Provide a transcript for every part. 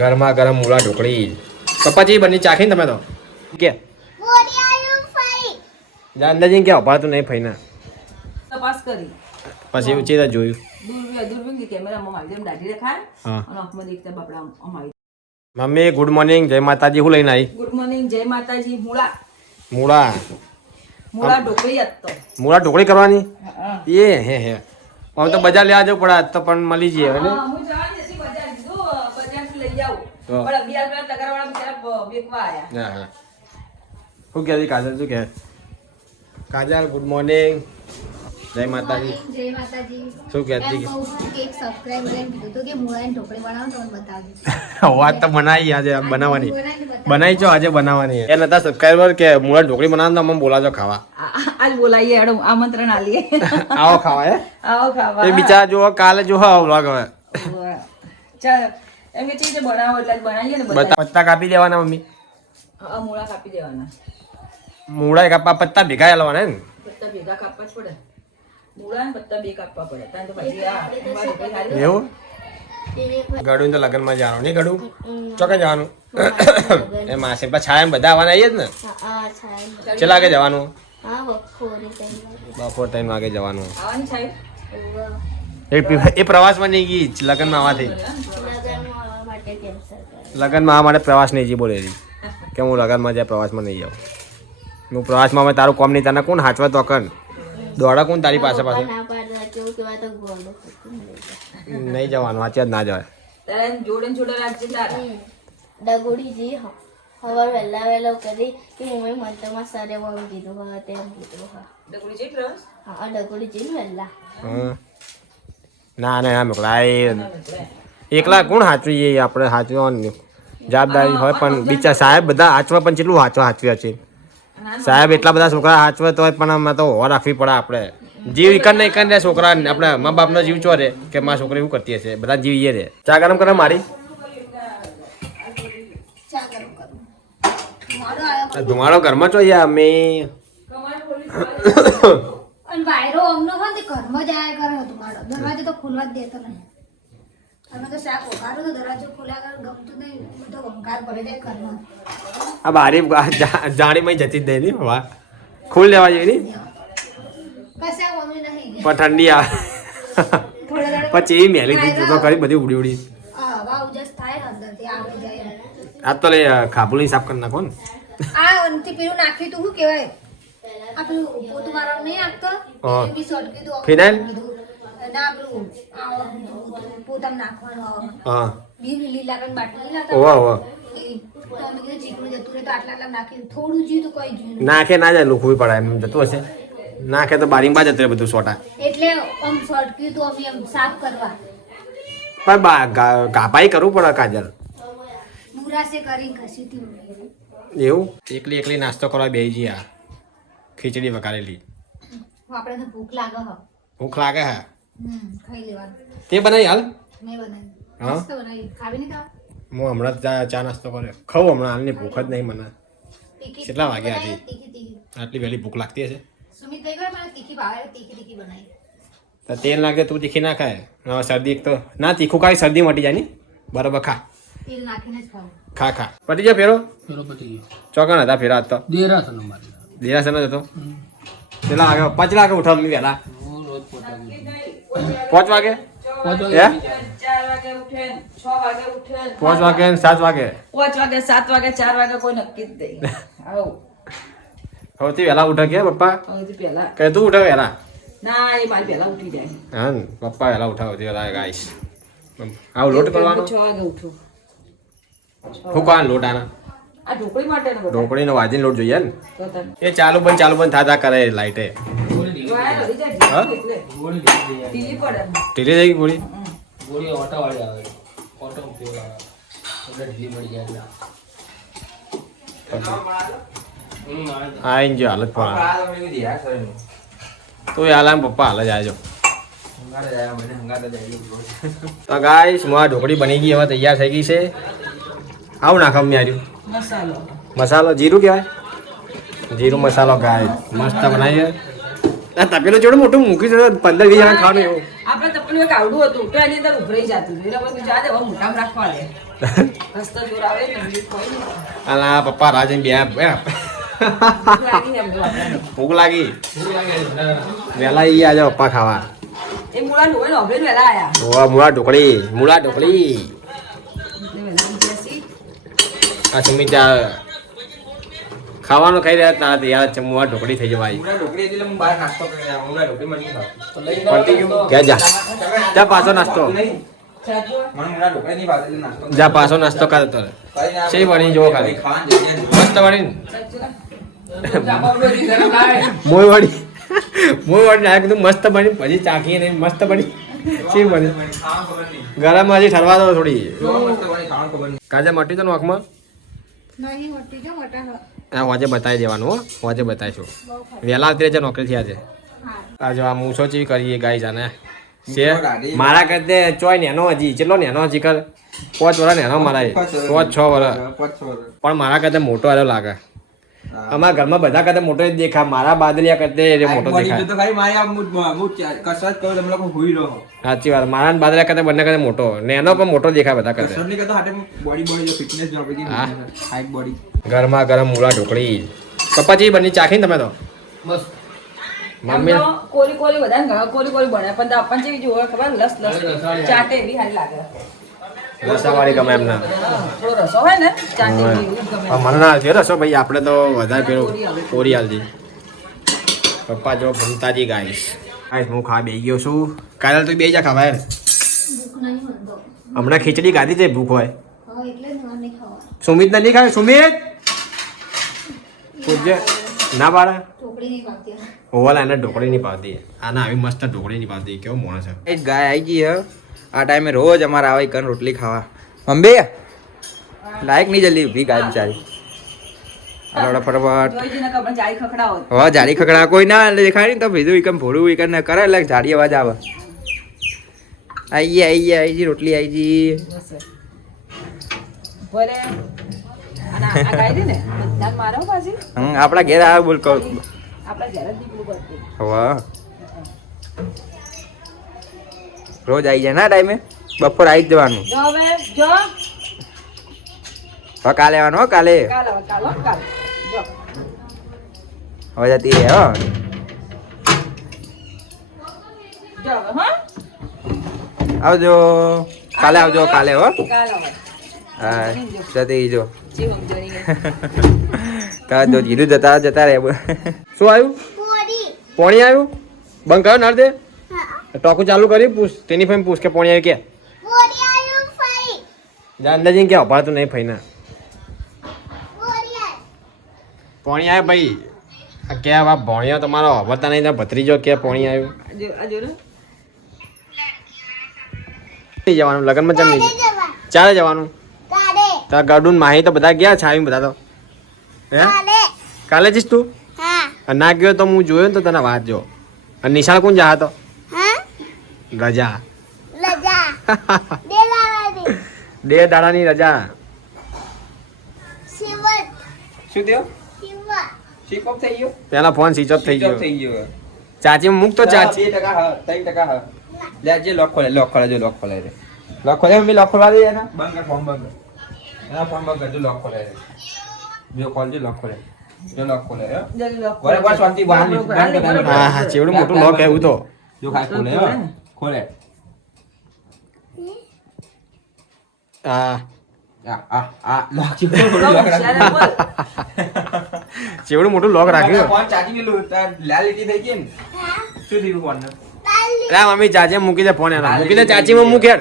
ગરમા ગરમ મૂળા ઢોકળી પપ્પાજી બની ચાખીને તમે તો કે અંદાજી કે અપાતું નહીં ફઈને તપાસ કરી પછી ઉચી જોયું દૂરબીન કેમેરામાં મારી દાઢી દેખાય અને આંખમાં દેખતા બાપડા અમારી મમ્મી ગુડ મોર્નિંગ જય માતાજી હું લઈને આવી ગુડ મોર્નિંગ જય માતાજી મૂળા ઢોકળી હતો મૂળા ઢોકળી કરવાની એ હે આમ તો બજાર લેવા જવું પડે આજ તો પણ મળી જઈએ હવે હું જવાની હતી બજાર બજારથી લઈ આવું પણ અભિયાન પેલા તગારવાળા બિચારા વેચવા આયા હા શું કહે કાજલ શું કહે કાજલ ગુડ મોર્નિંગ જય માતાજી શું કહેતી વાત તો બનાવી આજે બનાવવાની બનાવી છો આજે બનાવવાની એ નતા સબસ્ક્રાઈબર કે મૂળા ઢોકળી બનાવતા અમને બોલાજો ખાવા આજ બોલાઈએ હેડો આમંત્રણ આલીએ આવો ખાવા આવો ખાવા એ બિચારા જો કાલે જો વ્લોગ હવે ચાલ એમ કે ચીજ બનાવો એટલે બનાવીએ ને પત્તા કાપી દેવાના મમ્મી મૂળા કાપી દેવાના મૂળા કાપવા પત્તા ભેગા લાવવાના ને પત્તા ભેગા કાપવા જ પડે મૂળા ને પત્તા બે કાપવા પડે તાન તો પછી એવું ગડું તો લગ્નમાં જવાનું નહીં ગડું ચોકે જવાનું એ માસે પછી છાયા બધા આવવાના આવીએ જ ને કેટલા વાગે જવાનું બપોર 3 વાગે જવાનું આવવાની સાહેબ એ પ્રવાસમાં નહીં ગઈ લગ્નમાં આવવાથી લગ્નમાં આવવા માટે પ્રવાસ નહીં જઈ બોલેલી કે હું લગ્નમાં જાય પ્રવાસમાં નહીં જાઉં હું પ્રવાસમાં અમે તારું કોમ નહીં તને કોણ હાચવા તો કર દોડા કોણ તારી પાસે પાસે નહીં જવાનું વાંચ્યા જ ના જવાય જોડે જોડે રાખજે ડગોડીજી હવાર વહેલા વહેલો કરી કે હું મંત્રમાં સરે વળું કીધું હા તેમ કીધું હા ડગોડી જઈ પ્રવાસ હા ડગોડીજી વહેલા ના ના મોકલા એકલા કોણ હાચવીએ આપણે હાચવાનું જવાબદારી હોય પણ બીજા સાહેબ બધા હાચવા પણ કેટલું હાચવ્યા છે સાહેબ એટલા બધા છોકરા હાચવે તો હોય પણ અમે તો હોવા રાખવી પડે આપણે જીવ ઇકન નહીં કરીને છોકરા આપણે મા બાપનો જીવ ચોરે કે મારા છોકરી એવું કરતી હશે બધા જીવ એ રે ચા ગરમ કરે મારી ધુમાડો ઘરમાં ચો યા અમે અને વાયરો અમનો હોય ને ઘરમાં જ આયા કરે ધુમાડો દરવાજો તો ખુલવા જ દેતો નહીં અમે તો શાક વઘારો તો દરવાજો ખુલ્લા કર ગમતું નહીં બધો વંકાર પડે જાય ઘરમાં આ બારી જાણીમાં જતી જ નહીં વાહ ખુલ લેવા જેવી નહીં કશા મમ્મી નહીં પણ ઠંડી આવે પછી એ મેલી થી તો કરી બધી ઉડી ઉડી હવા ઉજસ થાય અંદરથી આવી જાય આ તો લે ખાબુલી સાફ કરી નાખો ને આ અંતિ પેલું નાખ્યું તું શું કહેવાય આ પેલું પોતું મારવાનું નહીં આપતો એ બી શોર્ટ કીધું ફિનાઇલ ના પેલું પોતામ નાખવાનું હા બી લીલા કન બાટલી લાતા ઓવા ઓવા એ તો અમે કીધું ચીકણું જતું રહે તો આટલા નાખ્યું થોડું જીવ તો કોઈ જીવ નાખે ના જાય લુખવી પડે એમ જતું હશે નાખે તો બારી માં જતું રહે બધું સોટા એટલે આમ શોર્ટ કીધું અમે આમ સાફ કરવા પણ કાપાઈ કરવું પડે કાજલ મુરાસે કરી ઘસીતી એવું એકલી એકલી નાસ્તો કરવા બેસી જઈએ આ ખીચડી વઘારેલી આપણે તો ભૂખ લાગે હ ભૂખ લાગે હા ખાઈ લેવાનું તે બનાવી હાલ મેં બનાવી હા મસ્ત બનાવી ખાવી નહીં ખાવા હું હમણાં જ ચા નાસ્તો કર્યો ખાઉં હમણાં હાલની ભૂખ જ નહીં મને કેટલા વાગ્યા હતી આટલી વહેલી ભૂખ લાગતી હશે સુમિત ભાઈ કહે મને તીખી ભાવે તીખી બનાવી તો તેલ નાખે તું તીખી ના ખાય શરદી એક તો ના તીખું ખાય શરદી મટી જાય ને બરાબર ખા તેલ નાખીને જ ખાવું ખા પટી જાય ફેરો પતી ગયો ચોકણ હતા ફેરા તો દેરાસર અમારે દેરાસર જ હતો પેલા આગળ 5 વાગે ઉઠાવ મેં વહેલા રોજ પોતા 5 વાગે 5 હે 4 વાગે ઉઠે 6 વાગે ઉઠે 5 વાગે ને 7 વાગે 5 વાગે 7 વાગે 4 વાગે કોઈ નક્કી જ નહીં આવું સૌથી વહેલા ઉઠે કે પપ્પા હવે પહેલા કે તું ઉઠે વહેલા ના એ મારી પહેલા ઉઠી જાય હા ને પપ્પા વહેલા ઉઠાવ વહેલા ગાઈશ આવું લોટ કરવાનો 6 વાગે ઉઠું શું કરવાનો લોટ આના આ ઢોકળી માટે ને ઢોકળીનો વાજીને લોટ જોઈએ ને તો તને એ ચાલુ બંધ થતા કરે લાઈટે વાયર હલી જાય હા? એટલે ગોળી લીધી ઢીલી પડે ઢીલી થઈ ગઈ ગોળી ગોળી ઓટા વાળી આવે ઓટો ઉપયોગ આવે એટલે ઢીલી પડી જાય આઈ જો હાલત પર તો એ હાલ પપ્પા હાલ જ આવજો તો ગાઈસ આ ઢોકળી બની ગઈ હવે તૈયાર થઈ ગઈ છે આવું નાખમ ન્યાર્યું મસાલો મસાલો જીરું કહેવાય જીરું મસાલો ગાય મસ્ત બનાવીએ તપેલું જોડે મોટું મૂકી છે 15-20 જણા ખાવાનું એવું આપણે તો પેલું એક આવડું હતું તો એની અંદર ઉભરાઈ જતું હતું. એટલે પછી જા દે હવે મોટામાં રાખવા દે. હસતા જોર આવે ને બીજું કોઈ નહીં. અલા પપ્પા રાજન બે ભૂખ લાગી છે એમને વાપરવાની. ભૂખ લાગી વહેલા ઈ આજે પપ્પા ખાવા એ મૂળા નું હોય ને હવે વહેલા આયા. ઓવા મૂળા ઢોકળી એટલે વહેલા બેસી આ સુમિતા ખાવાનું ખાઈ રહ્યા હતા યાર મૂળા ઢોકળી થઈ જવાય ઢોકળી એટલે હું બહાર નાસ્તો કરી આવ્યો. હું ઢોકળી મને ખાવ તો લઈ ક્યાં જા પાછો નાસ્તો ચાકુ મને મુરા ઢોકળી ની વાત એટલે નાસ્તો જા પાછો નાસ્તો કર તો છે બની જો ખાલી મસ્ત બની મોય વાળી નાખ કીધું મસ્ત બની પછી ચાખી ને મસ્ત બની છે બની ગરમ હજી ઠરવા દો થોડી કાજે મટી તો નોખમાં નહીં મોટી જો મોટા હ. હા હોજે બતાવી દેવાનું હો હોજે બતાવીશું વહેલા આવતી રહેજે નોકરી થયા છે આ જો આ મૂછો ચીવી કરીએ ગાય જાને છે મારા કરતે ચોય નેનો હજી ચેટલો નેનો હજી કર 5 વર્ષ નેનો મારા 5-6 વર્ષ પણ મારા કરતે મોટો આવ્યો લાગે અમારા ઘરમાં બધા કરતે મોટો જ દેખા મારા બાદરિયા કરતે મોટો દેખાય તો ખાલી મારી આ કસરત કરો તમે લોકો હુઈ રહો સાચી વાત મારા ને બાદરિયા કરતે બંને કરતે મોટો નેનો પણ મોટો દેખાય બધા કરતે કસરત ની કરતો હાટે બોડી જો ફિટનેસ જો આપણી હા. હાઈટ બોડી ગરમા ગરમ મૂળા ઢોકળી પપ્પાજી બની ચાખી તમે તો બસ મમ્મી કોલી કોલી બધા કોલી કોલી બને પણ આપણને જેવી જોવે ખબર લસ ચાટે એવી સારી લાગે. રસાવાળી ગમે એમને થોડો રસો હોય ને ચાટે એવી ગમે. પણ મને ના આવતી હો રસો ભાઈ આપણે તો વધારે પેલું કોરી આલજી પપ્પા જો ભમતાજી ગાઈશ હું ખા બેસી ગયો છું કાલે તું બે જા ખાવા યાર ભૂખ નહીં હોતો. હમણાં ખીચડી ખાધી છે ભૂખ હોય હા એટલે જ મને ખાવા. સુમિત ને નહીં ખાય સુમિત પૂછજે ના પાડે ઢોકળી નહીં ભાવતી હવે. ઓવલ આને ઢોકળી નહીં પાવતી આને આવી મસ્ત ઢોકળી નહીં પાવતી કેવો મોણસ છે એ ગાય આવી ગઈ હે આ ટાઈમે રોજ અમારે આવે કન રોટલી ખાવા મમ્મી લાયક નહીં જલ્દી ઊભી ગાય બિચારી આલોડા ફટાફટ જોઈ જઈને ખબર જાળી ખખડાવો. હવે જાડી ખકડા કોઈ ના એટલે દેખાય ને તો ભીધું એકમ ભોળું એકમ ને કરે એટલે જાડી અવાજ આવે આઈ જી રોટલી આઈ જી ભલે અને આ ગાય રહી ને બધા મારો પાછી આપણા ઘેર આવે બોલ કહું આપણા ઘરે જ દીકરું કરતી. હવે રોજ આવી જાય ના ટાઈમે બપોર આવી જ જવાનું જો હવે જો હવે કાલે આવવાનું હો કાલે કાલ જો હવે જતી રહે હો જો હવે હા આવજો કાલે આવજો કાલે હો કાલ હવે હા જતી જો જીવમ જણી તા જો કીધું જતા રહે શું આવ્યું પોણી આવ્યું બંધ કર્યો નળ દે ટોકું ચાલુ કરી પૂછ તેની ફેમ પૂછ કે પોણી આવ્યું કે જા અંદર જઈને ક્યાં ઉભા તું નહીં ફઈના પોણી આવ્યું ભાઈ આ કે આ ભણ્યો તમારો હવતા નહીં ભત્રીજો કે પોણી આવ્યું આ જો ને નહીં જવાનું લગ્નમાં ચમ નહીં ચાલે જવાનું તારા ગાડું માહી તો બધા ગયા છાવી બધા તો હે કાલે જઈશ તું અને ના ગયો તો હું જોયો ને તો તને વાત જો અને નિશાળ કોણ જા તો રજા બે દાડાની રજા શું થયો સ્વિચ ઓફ થઈ ગયો પેલા ફોન સ્વિચ ઓફ થઈ ગયો થઈ ગયો ચાચી મૂક તો ચાચી 3% લે જે લોક ખોલે જો લોક ખોલે રે લોક ખોલે મમ્મી લોક ખોલવા દે એના બંધ કર ફોન બંધ કર એના ફોન બંધ કર જો લોક ખોલે રે જો ખોલ જો લોક ખોલે જો લોક ખોલે રે જલ્દી લોક બરાબર બસ શાંતિ બહાર બંધ કર હા હા ચેવડું મોટું લોક આવ્યું તો જો ખાય ખોલે હો ખોલે હા આ લોક છે ચેવડું મોટું લોક રાખ્યું ફોન ચાર્જિંગ લો લાલીટી થઈ ગઈ ને શું થયું ફોન ને રા મમ્મી ચાચી મૂકી દે ફોન એનો મૂકી દે ચાચીમાં મૂકેડ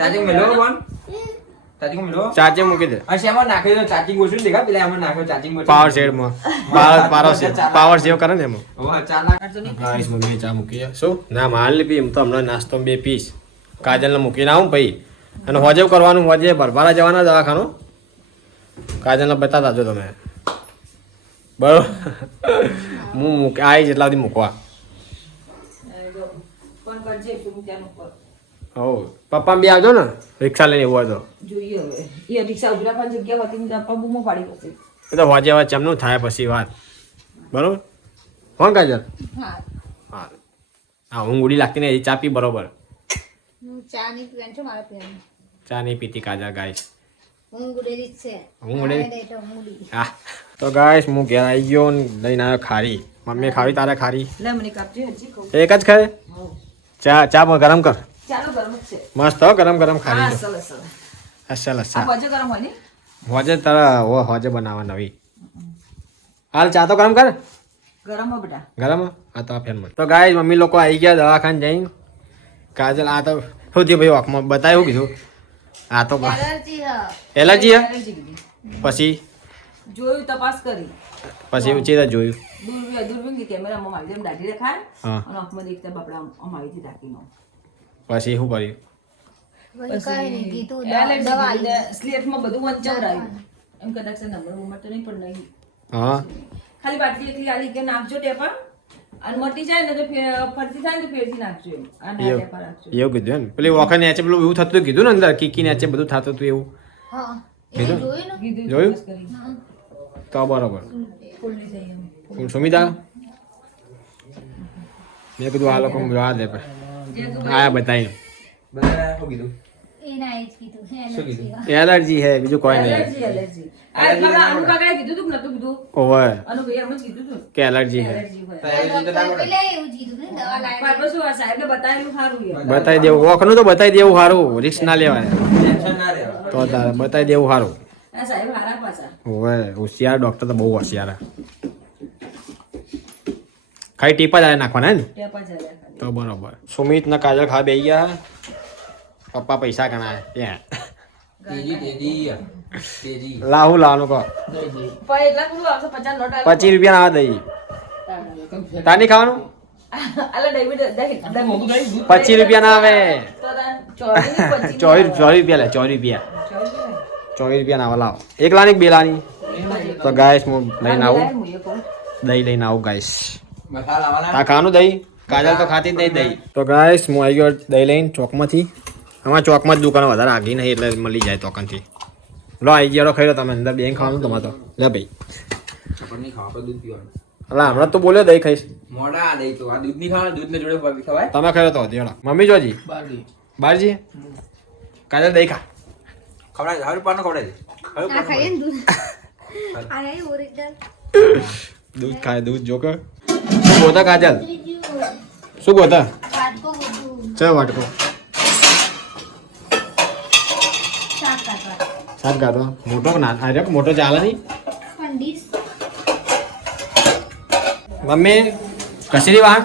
ચાર્જિંગ મેલો ફોન ચાર્જિંગ મેલો ચાચી મૂકી દે આ શેમાં નાખ્યો તો ચાર્જિંગ ઓછું દેખા પેલા એમાં નાખ્યો ચાર્જિંગ પાવર શેડમાં પાવર સેવ કરે ને એમાં હવે ચા નાખ ગાઈસ મમ્મી ચા મૂકી શું ના માલ ની પી એમ તો હમણાં નાસ્તો બે પીસ કાજલને મૂકીને આવું ભાઈ અને હોજે કરવાનું હોજે ભરભારા જવાના દવાખાનું કાજલને બતાતા જો તમે બરોબર હું આવી જેટલા સુધી મૂકવા ફોન કરજે તું ત્યાંનું પર હો પપ્પા બી આવજો ને રિક્ષા લઈને એવું હોય તો જોઈએ હવે એ રિક્ષા ઉભી રાખવાની જગ્યા હતી ને પપ્પા બૂમો પાડી પછી એ તો હોજે હવે ચમનું થાય પછી વાત બરોબર ફોન કાજલ હા હા હા ઊંઘ ઉડી લાગતી ને એ ચાપી બરોબર ચા નહીં પીવાનું છે મારે પીવાનું ચા નહીં પીતી કાજલ ગાઈસ હું ગુડેલી જ છે હું ગુડેલી? આવે તો મૂડી હા તો ગાઈસ હું ઘેર આવી ગયો ને લઈને આવ્યો ખારી મમ્મી ખાવી તારે ખારી લે મને કાપજી હજી કહું એક જ ખાય હો ચા ગરમ કર ચાલો ગરમ જ છે મસ્ત હો ગરમ ગરમ હા ખારી સરસ સરસ અસલ આ અસલ બાજુ ગરમ હોય ને હોજે તારા હોજે બનાવવા નવી હાલ ચા તો ગરમ કર ગરમ હો બેટા ગરમ આ તો ફેન તો ગાઈસ મમ્મી લોકો આવી ગયા દવાખાને જઈને કાજલ આ તો શું થયું ભાઈ વાંકમાં બતાવ્યું કીધું આ તો એલર્જી હા એલર્જી હે એલર્જી કીધી. પછી જોયું તપાસ કરી પછી ચીતા જોયું દૂરબીન કે કેમેરામાં મારી જેમ દાઢી દેખાય હા અને આંખમાં દેખતા બાપડા આમ આવી હતી ઢાંકીનો પછી શું કર્યું કઈ નહીં કીધું એલર્જી દવા કીધી. સ્લેટમાં બધું વંચાવરાયું એમ કદાચ નંબર માટે નહીં પણ નહીં હા ખાલી બાટલી એકલી આલી કે નાખજો ટેપા અને મટી જાય ને તો ફરતી થાય ને તો ફેરથી નાખજો એમ આ ના ટેપા રાખજો એવું કીધું ને પેલી વખત નેચે પેલું એવું થતું હતું કીધું ને અંદર કીકી નેચે બધું થતું હતું એવું હા કીધું જોયું ને કીધું જોયું? તપાસ કરી. તો બરોબર ફૂલની થઈ એમ. હું સુમિતા મેં કીધું આ લોકો જોવા દે પણ જે તું આયા બતાવી બધાને શું કીધું એના એ જ કીધું શું કીધું? એલર્જી હે બીજું કોઈ નહીં એલર્જી એલર્જી આ એટલા અનુ કાકાએ કીધું તું કે નતું કીધું ઓવે અનુ ભાઈ એમ જ કીધું તું કે એલર્જી હે એલર્જી હોય તો એવી રીતે ના પડે. પેલા એવું જ કીધું ને દવા લાવી પણ શું આ સાહેબને બતાવેલું સારું યાર બતાવી દેવું વખનું તો બતાવી દેવું સારું રિસ્ક ના લેવાય ટેન્શન ના રહેવા. તો તારે બતાવી દેવું સારું આ સાહેબ હારા પાછા ઓવે હોશિયાર ડોક્ટર તો બહુ હોશિયાર હે. ખાલી ટીપા જ નાખવાના ને ટેપા ચાલ્યા ખાલી તો બરોબર સુમિત ને કાજલ ખા બેસી ગયા પપ્પા પૈસા ગણાય ત્યાં તેજી તેજી તેજી લાહુ લાવવાનું કહો પણ એટલા બધું આવશે 50 નોટ આવે 25 રૂપિયા ના દઈ તાની ખાવાનું અલા ડેવિડ દેખ 25 રૂપિયા ના આવે તો તાન 24 ચોવીસ રૂપિયા લે 24 રૂપિયા 24 રૂપિયા ના આવે લાવો એક લાની કે બે લાની તો ગાઈસ હું લઈને આવું દહીં લઈને આવું ગાઈસ મસાલા વાળા આ ખાવાનું દહીં કાજલ તો ખાતી જ નહીં દહીં તો ગાઈસ હું આવી ગયો દહીં લઈને ચોકમાંથી અમારા ચોકમાં જ દુકાન વધારે આગી નહીં એટલે મળી જાય તોકનથી લો આવી ગયો ખાઈ લો તમે અંદર બેન ખાવાનું તમારે તો લે ભાઈ ખબર નહીં ખાવા આપણે દૂધ પીવાનું એટલે હમણાં તો બોલ્યો દહીં ખાઈશ મોડા આ દહીં તો આ દૂધ નહીં ખાવાનું દૂધ ને જોડે ખવાય તમે ખાઈ લો તો દેડો મમ્મી જોજી બારજી કાજલ દહીં ખા ખવડાય હવે પાનો ખવડાય દે હવે આ ખાઈએ ને દૂધ આ નહીં ઓરિજિનલ દૂધ ખાય દૂધ જો કે શું ગોતા કાજલ શું ગોતા વાટકો બધું ચા વાટકો શાક કાઢવા શાક કાઢવા મોટો ના આ રહ્યો કે મોટો ચાલે નહીં પણ ડીશ મમ્મી કસરી વાહન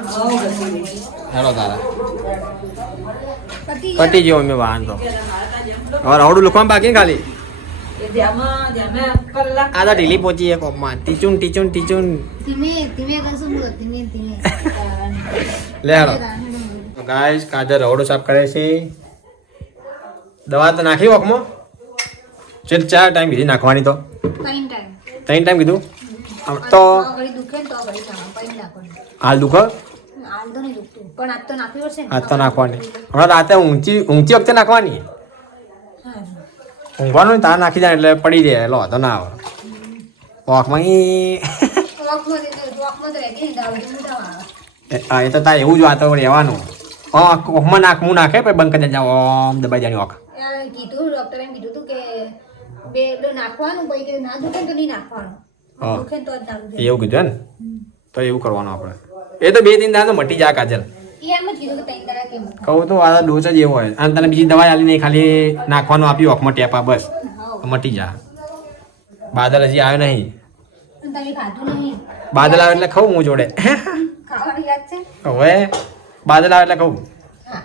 હેલો તારા પતિ પટી ગયો મમ્મી વાહન તો હવે રવડું લખવાનું બાકી ને ખાલી એ ધ્યાનમાં કલાક આ તો ઢીલી પહોંચી એક કોપમાં ટીચુન ટીચુન ટીચુન ધીમે ધીમે કરશું બોલો ધીમે ધીમે લે હેલો ગાઈસ કાજલ રવડું સાફ કરે છે દવા તો નાખી વખમાં ચાર ટાઈમ કીધી નાખવાની તો ટાઈમ ટાઈમ 3 ટાઈમ કીધું આમ તો ઘડી દુખે ને તો ઘડી ખાવા પૈન નાખવાનું હાલ દુખો હાલ તો નહીં દુખતું પણ આજ તો નાખવી પડશે ને હાથ તો નાખવાની હમણાં રાતે ઊંચી વખતે નાખવાની હા ઊંઘવાનું તાર નાખી જાય એટલે પડી જાય એટલે વાંધો ના આવે વોકમાં વોકમાં તો રહેતી ને દારૂ મોટા આવે હા એ તો તાર એવું જ વાતાવરણ રહેવાનું ઓખમાં નાખવું નાખે પછી બંધ કરી જાવ ઓમ દબાઈ જાય ઓખ કીધું ડોક્ટરે એમ કીધું હતું કે બે એટલે નાખવાનું પછી કે ના દુખે ને તો નહીં નાખવાનું હા. દુખે ને તો જ નાખવું એવું કીધું ને તો એવું કરવાનું આપણે એ તો 2-3 દાડા તો મટી જાય કાજલ એ એમ જ કીધું કે ત્રણ દાડા કેમ કહું તો આ ડોઝ જ એવો હોય અને તને બીજી દવા આલી નહીં ખાલી નાખવાનું આપ્યું ઓખમાં ટેપા બસ તો મટી જા બાદલ હજી આવ્યો નહીં અને તમે ખાધું નહીં બાદલ આવે એટલે ખાઉં હું જોડે ખાવાની યાદ છે હવે બાદલ આવે એટલે કહું હા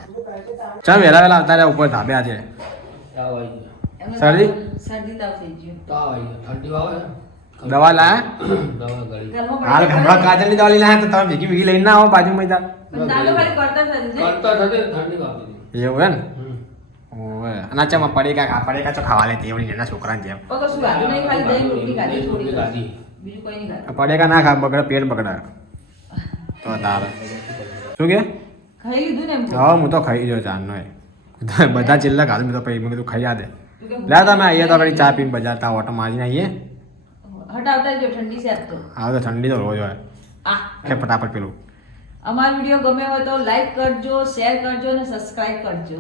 ચાલ વહેલા વહેલા આવતા રહ્યા ઉપર ધાબે આજે એમને શરદી? શરદી તાવ થઈ ગયો દવા લાયા ઘરમાં હાલ હમણાં કાજલની દવા લઈ લાયા તો તમે ભેગી ભેગી લઈને ના આવો બાજુમાં ત્યાં પણ તાવ તો ખાલી કરતા શરદી એવું હે ને ઓવે અને ચામાં પડેકા તો ખાવા લેતી એવડી નાના છોકરાને જેમ પગ શું ખાધું નહીં ખાલી દહીં રોટલી ખાધી થોડી બીજું કોઈ નહીં ખાધું પડેકા ના ખા બગડે પેટ બગડે તો તારે શું કે ખાઈ લીધું ને એમ કહું. હા હું તો ખાઈ રહ્યો ચારનો બધા છેલ્લા ખાધું મેં તો પછી મેં કીધું ખાઈ યાદે તું કેમ લે તમે આવીએ તો ઘડી ચા પીને બજાર તા ઓટો મારીને આવીએ હટાવતા જો ઠંડી છે આજ તો હવે તો ઠંડી તો રોજ હોય આ કે ફટાફટ પેલું અમારો વિડીયો ગમે હોય તો લાઈક કરજો, શેર કરજો અને સબસ્ક્રાઇબ કરજો.